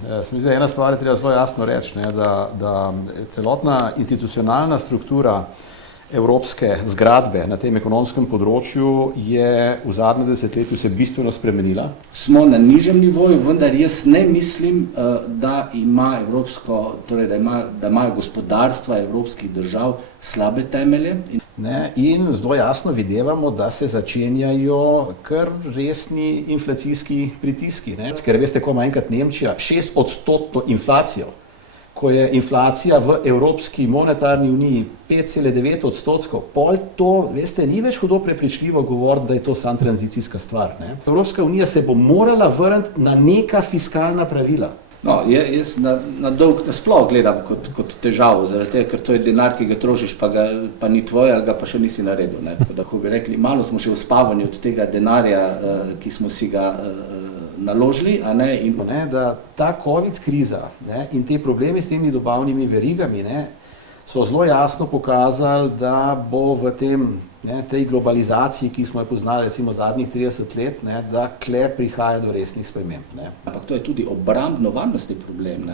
Se mi zdi, ena stvar je treba zelo jasno reči, ne, da celotna institucionalna struktura evropske zgradbe na tem ekonomskem področju je v zadnjem desetletju se bistveno spremenila. Smo na nižjem nivoju, vendar jaz ne mislim, da ima torej da imajo gospodarstva evropskih držav slabe temelje. In zelo jasno videvamo, da se začenjajo kar resni inflacijski pritiski. Ne? Ker veste, ko ima enkrat Nemčija 6% inflacijo, ko je inflacija v Evropski monetarni uniji 5,9%, pol to, veste, ni več hudo prepričljivo govoriti, da je to samo tranzicijska stvar. Ne? Evropska unija se bo morala vrniti na neka fiskalna pravila. No, jaz na dolg nasploh gledam kot težavo, zaradi tega, ker to je denar, ki ga trošiš, pa ni tvoj, ali ga pa še nisi naredil. Ne? Tako da, ko bi rekli, malo smo še uspavani od tega denarja, ki smo si ga naložili, a ne, in da ta COVID kriza, ne, in te problemi s temi dobavnimi verigami, ne, so zelo jasno pokazali, da bo v tej globalizaciji, ki smo jo poznali recimo zadnjih 30 let, ne, da kle prihaja do resnih sprememb. Ne. Ampak to je tudi obrambno-varnostni problem.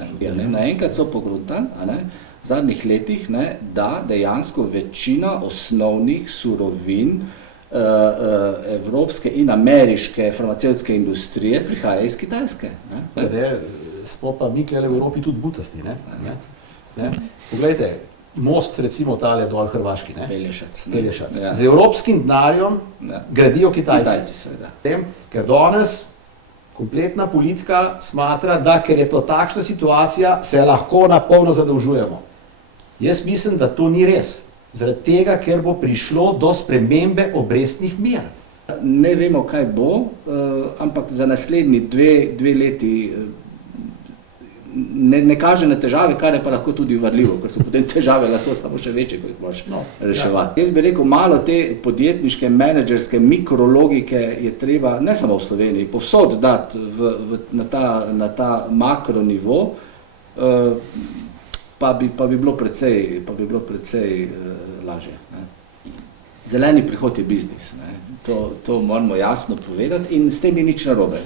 Naenkrat so pogruntali v zadnjih letih, ne, da dejansko večina osnovnih surovin evropske in ameriške farmacevtske industrije prihaja iz Kitajske. Smo pa mi tukaj v Evropi tudi butasti. Poglejte, most recimo tale dol Hrvaški, Pelješac. Z evropskim denarjem gradijo Kitajci. Ker danes kompletna politika smatra, da ker je to takšna situacija, se lahko na polno zadolžujemo. Jaz mislim, da to ni res. Zaradi tega, ker bo prišlo do spremembe obrestnih mer. Ne vemo, kaj bo, ampak za naslednji dve leti ne kaže na težave, kar je pa lahko tudi varljivo, ker so potem težave lahko samo še večje, ko jih moraš reševati. Jaz bi rekel, malo te podjetniške, menedžerske, mikrologike je treba, ne samo v Sloveniji, povsod dati na ta makronivo, pa bi bilo precej lažje. Zeleni prihod je biznis. To moramo jasno povedati in s tem ni nič narobe.